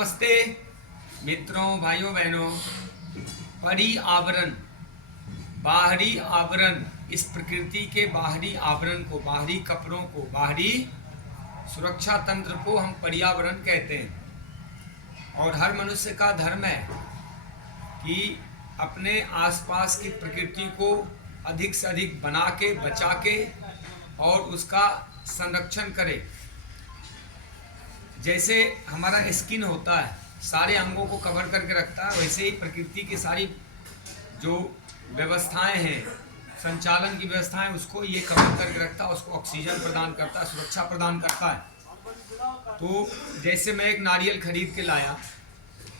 नमस्ते मित्रों, भाइयों बहनों। परी आवरण, बाहरी आवरण, इस प्रकृति के बाहरी आवरण को, बाहरी कपड़ों को, बाहरी सुरक्षा तंत्र को हम पर्यावरण कहते हैं। और हर मनुष्य का धर्म है कि अपने आसपास की प्रकृति को अधिक से अधिक बना के, बचा के और उसका संरक्षण करे। जैसे हमारा स्किन होता है, सारे अंगों को कवर करके रखता है, वैसे ही प्रकृति की सारी जो व्यवस्थाएं हैं, संचालन की व्यवस्थाएं, उसको ये कवर करके रखता है, उसको ऑक्सीजन प्रदान करता है, सुरक्षा प्रदान करता है। तो जैसे मैं एक नारियल खरीद के लाया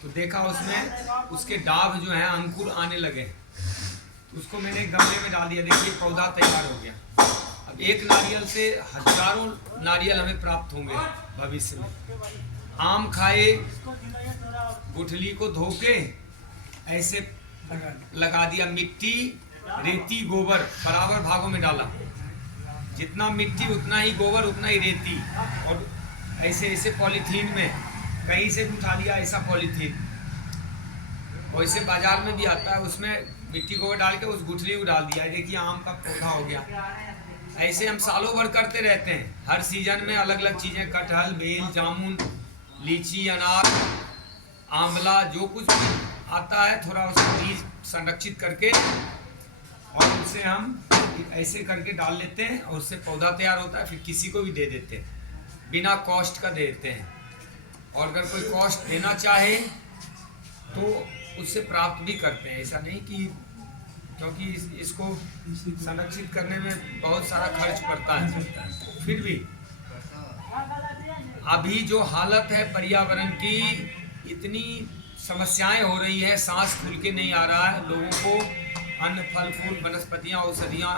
तो देखा उसमें उसके डाभ जो हैं अंकुर आने लगे, तो उसको मैंने एक गमले में डाल दिया। देखिए पौधा तैयार हो गया। अब एक नारियल से हजारों नारियल हमें प्राप्त होंगे भविष्य में। आम खाए, गुठली को धो के ऐसे लगा दिया, मिट्टी, रेती, गोबर बराबर भागों में डाला। जितना मिट्टी उतना ही गोबर, उतना ही रेती। और ऐसे ऐसे पॉलीथीन में कहीं से उठा लिया ऐसा पॉलीथीन, वैसे बाजार में भी आता है, उसमें मिट्टी गोबर डाल के उस गुठली को डाल दिया। देखिए आम का पौधा हो गया। ऐसे हम सालों भर करते रहते हैं। हर सीजन में अलग अलग चीजें, कटहल, बेल, जामुन, लीची, अनार, आंवला, जो कुछ भी आता है थोड़ा उसका बीज संरक्षित करके और उसे हम ऐसे करके डाल लेते हैं और उससे पौधा तैयार होता है। फिर किसी को भी दे देते हैं, बिना कॉस्ट का दे देते हैं। और अगर कोई कॉस्ट देना चाहे तो उससे प्राप्त भी करते हैं। ऐसा नहीं कि, क्योंकि इसको संरक्षित करने में बहुत सारा खर्च पड़ता है। फिर भी अभी जो हालत है पर्यावरण की, इतनी समस्याएं हो रही है, सांस खुल के नहीं आ रहा है, लोगों को अन्न, फल, फूल, वनस्पतियां, औषधियां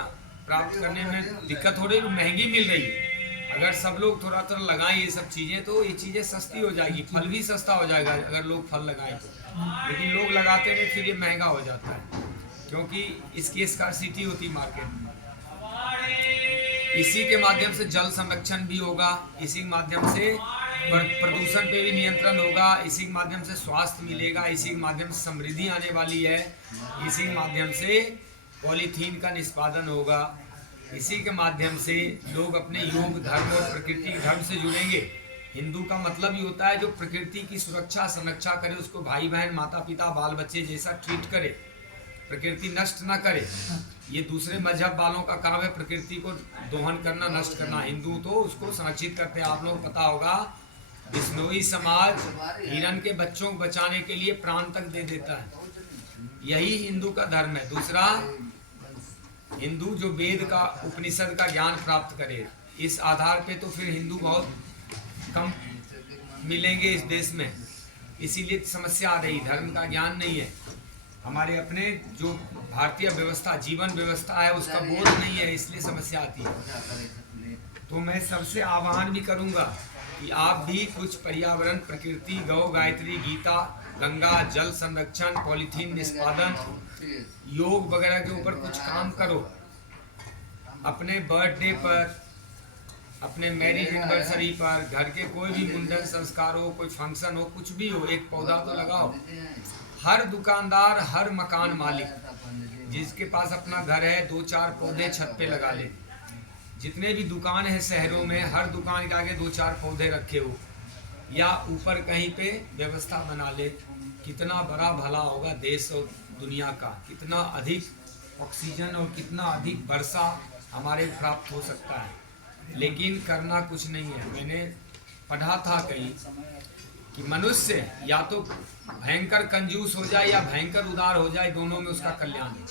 प्राप्त करने में दिक्कत हो रही है, महंगी मिल रही है। अगर सब लोग थोड़ा थोड़ा लगाएं ये सब चीज़ें तो ये चीज़ें सस्ती हो जाएगी, फल भी सस्ता हो जाएगा अगर लोग फल लगाएं तो। लेकिन लोग लगाते नहीं, फिर ये महंगा हो जाता है क्योंकि इसकी स्कार्सिटी होती मार्केट में। इसी के माध्यम से जल संरक्षण भी होगा, इसी के माध्यम से प्रदूषण पे भी नियंत्रण होगा, इसी के माध्यम से स्वास्थ्य मिलेगा, इसी के माध्यम से समृद्धि आने वाली है, इसी के माध्यम से पॉलीथीन का निष्पादन होगा, इसी के माध्यम से लोग अपने योग, धर्म और प्रकृति धर्म से जुड़ेंगे। हिंदू का मतलब ही होता है जो प्रकृति की सुरक्षा, संरक्षा करे, उसको भाई बहन, माता पिता, बाल बच्चे जैसा ट्रीट करे, प्रकृति नष्ट ना करे। ये दूसरे मजहब वालों का काम है प्रकृति को दोहन करना, नष्ट करना। हिंदू तो उसको संरक्षित करते हैं। आप लोगों को पता होगा बिश्नोई समाज हिरण के बच्चों को बचाने के लिए प्राण तक दे देता है। यही हिंदू का धर्म है। दूसरा, हिंदू जो वेद का, उपनिषद का ज्ञान प्राप्त करे, इस आधार पे तो फिर हिंदू बहुत कम मिलेंगे इस देश में। इसीलिए समस्या आ रही, धर्म का ज्ञान नहीं है। हमारे अपने जो भारतीय व्यवस्था, जीवन व्यवस्था है, उसका बोध नहीं है, इसलिए समस्या आती है। तो मैं सबसे आह्वान भी करूंगा कि आप भी कुछ पर्यावरण, प्रकृति, गौ, गायत्री, गीता, गंगा, जल संरक्षण, पॉलीथीन निष्पादन, योग वगैरह के ऊपर कुछ काम करो। अपने बर्थडे पर, अपने मैरिज एनिवर्सरी पर, घर के कोई भी मुंडन संस्कार हो, कोई फंक्शन हो, कुछ भी हो, एक पौधा तो लगाओ। हर दुकानदार, हर मकान मालिक जिसके पास अपना घर है, 2-4 पौधे छत पे लगा ले। जितने भी दुकान है शहरों में, हर दुकान के आगे 2-4 पौधे रखे हो या ऊपर कहीं पे व्यवस्था बना ले। कितना बड़ा भला होगा देश और दुनिया का, कितना अधिक ऑक्सीजन और कितना अधिक वर्षा हमारे प्राप्त हो सकता है। लेकिन करना कुछ नहीं है। मैंने पढ़ा था कहीं कि मनुष्य या तो भयंकर कंजूस हो जाए या भयंकर उदार हो जाए, दोनों में उसका कल्याण है।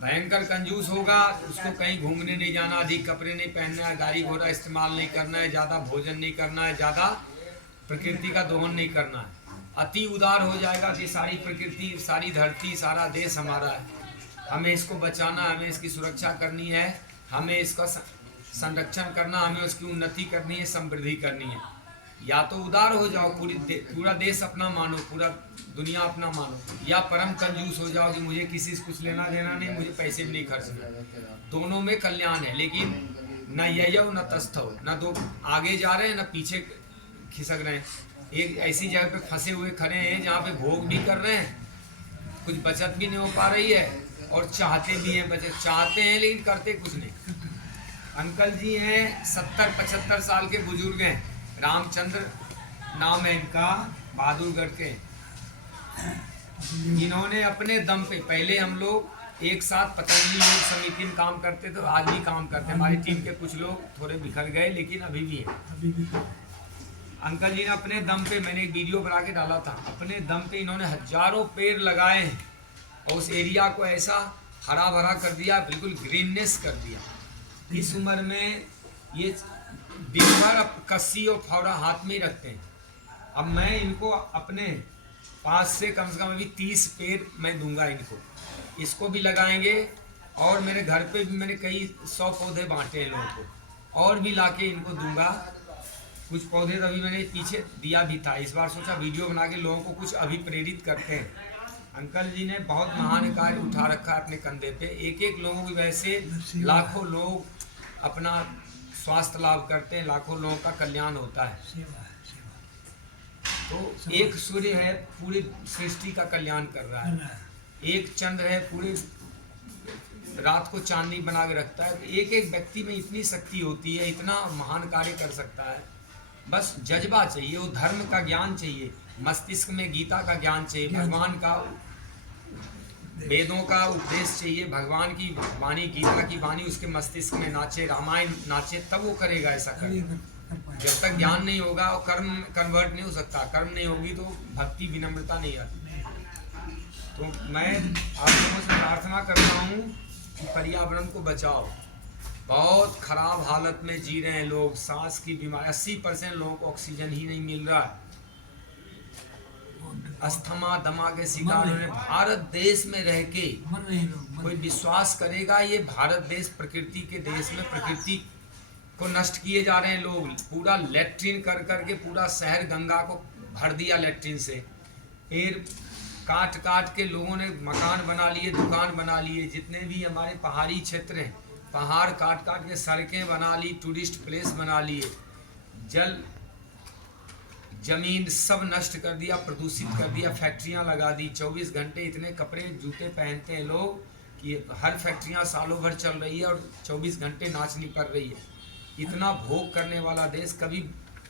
भयंकर कंजूस होगा, उसको कहीं घूमने नहीं जाना, अधिक कपड़े नहीं पहनना है, गाड़ी घोड़ा इस्तेमाल नहीं करना है, ज़्यादा भोजन नहीं करना है, ज़्यादा प्रकृति का दोहन नहीं करना है। अति उदार हो जाएगा कि सारी प्रकृति, सारी धरती, सारा देश हमारा है, हमें इसको बचाना, हमें इसकी सुरक्षा करनी है, हमें इसका संरक्षण करना, हमें उसकी उन्नति करनी है, समृद्धि करनी है। या तो उदार हो जाओ, पूरा देश अपना मानो, पूरा दुनिया अपना मानो, या परम कंजूस हो जाओ कि मुझे किसी से कुछ लेना देना नहीं, मुझे पैसे भी नहीं खर्चना। दोनों में कल्याण है। लेकिन न ययौ न तस्थौ, न दो आगे जा रहे हैं न पीछे खिसक रहे हैं। एक ऐसी जगह पे फंसे हुए खड़े हैं जहाँ पे भोग भी कर रहे हैं, कुछ बचत भी नहीं हो पा रही है, और चाहते भी हैं बचत, चाहते हैं लेकिन करते कुछ नहीं। अंकल जी हैं 70-75 साल के बुजुर्ग हैं, रामचंद्र नाम है इनका, बहादुरगढ़ के। इन्होंने अपने दम पे, पहले हम लोग एक साथ पतंजलि योग समिति में काम करते थे, आज भी काम करते हैं। हमारी टीम के कुछ लोग थोड़े बिखर गए लेकिन अभी भी हैं। अंकल जी ने अपने दम पे, मैंने एक वीडियो बना के डाला था, अपने दम पे इन्होंने हजारों पेड़ लगाए हैं और उस एरिया को ऐसा हरा भरा कर दिया, बिल्कुल ग्रीननेस कर दिया। इस उम्र में ये दिन भर कस्सी और फावड़ा हाथ में ही रखते हैं। अब मैं इनको अपने पास से कम अभी 30 पेड़ मैं दूंगा इनको, इसको भी लगाएंगे, और मेरे घर पे भी मैंने कई 100 पौधे बांटे हैं लोगों को, और भी लाके इनको दूंगा। कुछ पौधे तो अभी मैंने पीछे दिया भी था, इस बार सोचा वीडियो बना के लोगों को कुछ अभिप्रेरित करते हैं। अंकल जी ने बहुत महान कार्य उठा रखा है अपने कंधे पे, एक एक लोगों की वैसे लाखों लोग अपना स्वास्थ्य लाभ करते हैं, लाखों लोगों का कल्याण होता है। तो एक सूर्य है पूरी सृष्टि का कल्याण कर रहा है, एक चंद्र है पूरी रात को चांदनी बना के रखता है। तो एक एक व्यक्ति में इतनी शक्ति होती है, इतना महान कार्य कर सकता है। बस जज्बा चाहिए, वो धर्म का ज्ञान चाहिए, मस्तिष्क में गीता का ज्ञान चाहिए, भगवान का वेदों का उपदेश चाहिए, भगवान की वाणी, गीता की वाणी उसके मस्तिष्क में नाचे, रामायण नाचे, तब वो करेगा ऐसा कर। जब तक ज्ञान नहीं होगा और कर्म कन्वर्ट नहीं हो सकता, कर्म नहीं होगी तो भक्ति विनम्रता नहीं आती। तो मैं आप लोगों से प्रार्थना करता हूँ कि पर्यावरण को बचाओ। बहुत खराब हालत में जी रहे हैं लोग, सांस की बीमारी, 80% लोगों को ऑक्सीजन ही नहीं मिल रहा है, अस्थमा दमा के शिकार हो रहे। भारत देश में रह के कोई विश्वास करेगा ये भारत देश प्रकृति के देश में प्रकृति को नष्ट किए जा रहे हैं लोग। पूरा लैट्रिन कर करके पूरा शहर गंगा को भर दिया लैट्रिन से। पेड़ काट काट के लोगों ने मकान बना लिए, दुकान बना लिए। जितने भी हमारे पहाड़ी क्षेत्र हैं, पहाड़ काट काट के सड़कें बना ली, टूरिस्ट प्लेस बना लिए, जल जमीन सब नष्ट कर दिया, प्रदूषित कर दिया, फैक्ट्रियां लगा दी। 24 घंटे इतने कपड़े जूते पहनते हैं लोग कि हर फैक्ट्रियां सालों भर चल रही है और 24 घंटे नाचनी पड़ रही है। इतना भोग करने वाला देश, कभी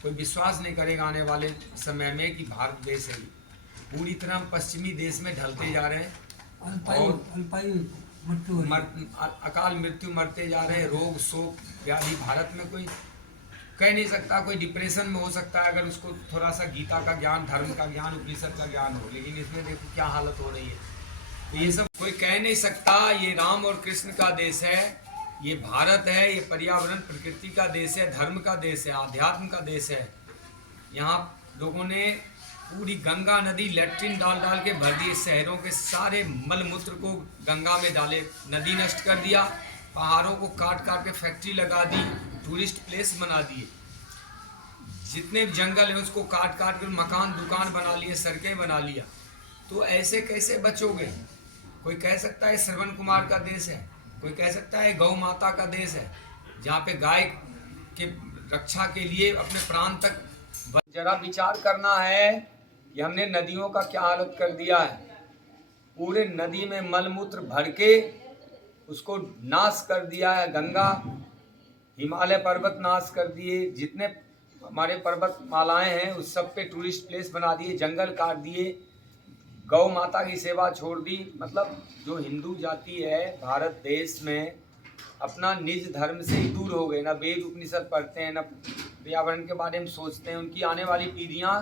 कोई विश्वास नहीं करेगा आने वाले समय में कि भारत देश है। पूरी तरह हम पश्चिमी देश में ढलते जा रहे हैं और अकाल मृत्यु मरते जा रहे हैं। रोग शोक व्याधि, भारत में कोई कह नहीं सकता, कोई डिप्रेशन में हो सकता है अगर उसको थोड़ा सा गीता का ज्ञान, धर्म का ज्ञान, उपनिषद का ज्ञान हो, लेकिन इसमें देखो क्या हालत हो रही है। तो ये सब कोई कह नहीं सकता। ये राम और कृष्ण का देश है, ये भारत है, ये पर्यावरण प्रकृति का देश है, धर्म का देश है, आध्यात्म का देश है। यहाँ लोगों ने पूरी गंगा नदी लैट्रिन डाल डाल के भर दिए, शहरों के सारे मल मूत्र को गंगा में डाले, नदी नष्ट कर दिया, पहाड़ों को काट काट के फैक्ट्री लगा दी, टूरिस्ट प्लेस बना दिए, जितने जंगल हैं उसको काट काट कर मकान दुकान बना लिए, सड़कें बना लिया। तो ऐसे कैसे बचोगे? कोई कह सकता है श्रवण कुमार का देश है, कोई कह सकता है गौ माता का देश है, जहाँ पे गाय के रक्षा के लिए अपने प्राण तक। जरा विचार करना है कि हमने नदियों का क्या हालत कर दिया है। पूरे नदी में मलमूत्र भर के उसको नाश कर दिया है। गंगा, हिमालय पर्वत नाश कर दिए, जितने हमारे पर्वत मालाएं हैं उस सब पे टूरिस्ट प्लेस बना दिए, जंगल काट दिए, गौ माता की सेवा छोड़ दी। मतलब जो हिंदू जाति है भारत देश में अपना निज धर्म से ही दूर हो गए, ना वेद उपनिषद पढ़ते हैं, ना पर्यावरण के बारे में सोचते हैं। उनकी आने वाली पीढ़ियां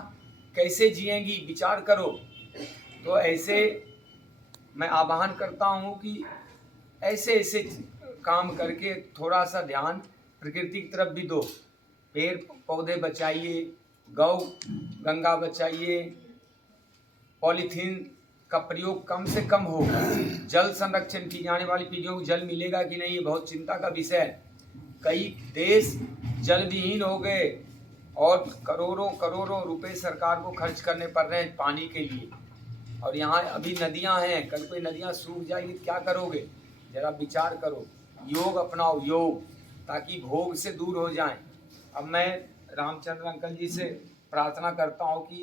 कैसे जिएंगी, विचार करो। तो ऐसे मैं आह्वान करता हूं कि ऐसे ऐसे काम करके थोड़ा सा ध्यान प्रकृति की तरफ भी दो। पेड़ पौधे बचाइए, गौ गंगा बचाइए, पॉलीथीन का प्रयोग कम से कम हो, जल संरक्षण की। आने वाली पीढ़ियों को जल मिलेगा कि नहीं, ये बहुत चिंता का विषय है। कई देश जल विहीन हो गए और करोड़ों करोड़ों रुपए सरकार को खर्च करने पड़ रहे हैं पानी के लिए। और यहाँ अभी नदियाँ हैं, कल कोई नदियाँ सूख जाएगी क्या करोगे? जरा विचार करो, योग अपनाओ, योग, ताकि भोग से दूर हो जाएं। अब मैं रामचंद्र अंकल जी से प्रार्थना करता हूँ कि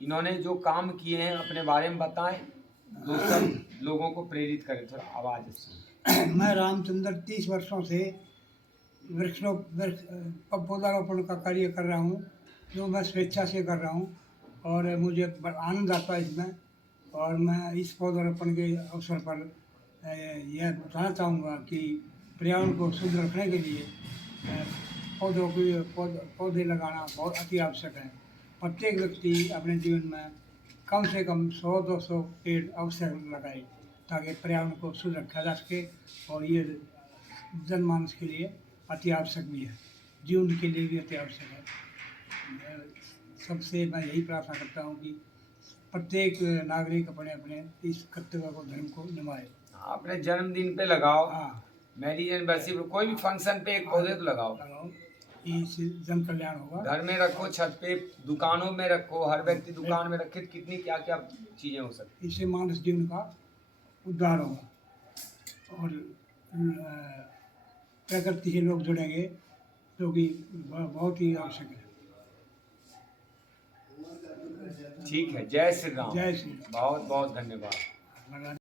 इन्होंने जो काम किए हैं अपने बारे में बताएं, दूसरे लोगों को प्रेरित करें। थोड़ा आवाज़ से। मैं रामचंद्र 30 वर्षों से पौधारोपण का कार्य कर रहा हूँ, जो मैं स्वेच्छा से कर रहा हूँ और मुझे आनंद आता है इसमें। और मैं इस पौधारोपण के अवसर पर यह बताना चाहूँगा कि पर्यावरण को शुद्ध रखने के लिए पौधे लगाना बहुत अति आवश्यक है। प्रत्येक व्यक्ति अपने जीवन में कम से कम 100-200 पेड़ अवश्य लगाए, ताकि पर्यावरण को शुद्ध रखा जा सके। और ये जनमानस के लिए अति आवश्यक भी है, जीवन के लिए भी अति आवश्यक है। सबसे मैं यही प्रार्थना करता हूँ कि प्रत्येक नागरिक अपने अपने इस कर्तव्य को, धर्म को निभाए। अपने जन्मदिन पे लगाओ, हाँ, मैरिज एनिवर्सरी पे, कोई भी फंक्शन पे एक पौधे तो लगाओ। इससे जन कल्याण होगा। घर में रखो, छत पे, दुकानों में रखो, हर व्यक्ति दुकान में रखे, कितनी क्या क्या चीजें हो सकती। इससे मानस जीवन का उद्धार होगा और प्रकृति से लोग जुड़ेंगे, जो कि बहुत ही आवश्यक है। ठीक है, जय श्री राम। जय श्री राम। बहुत बहुत धन्यवाद।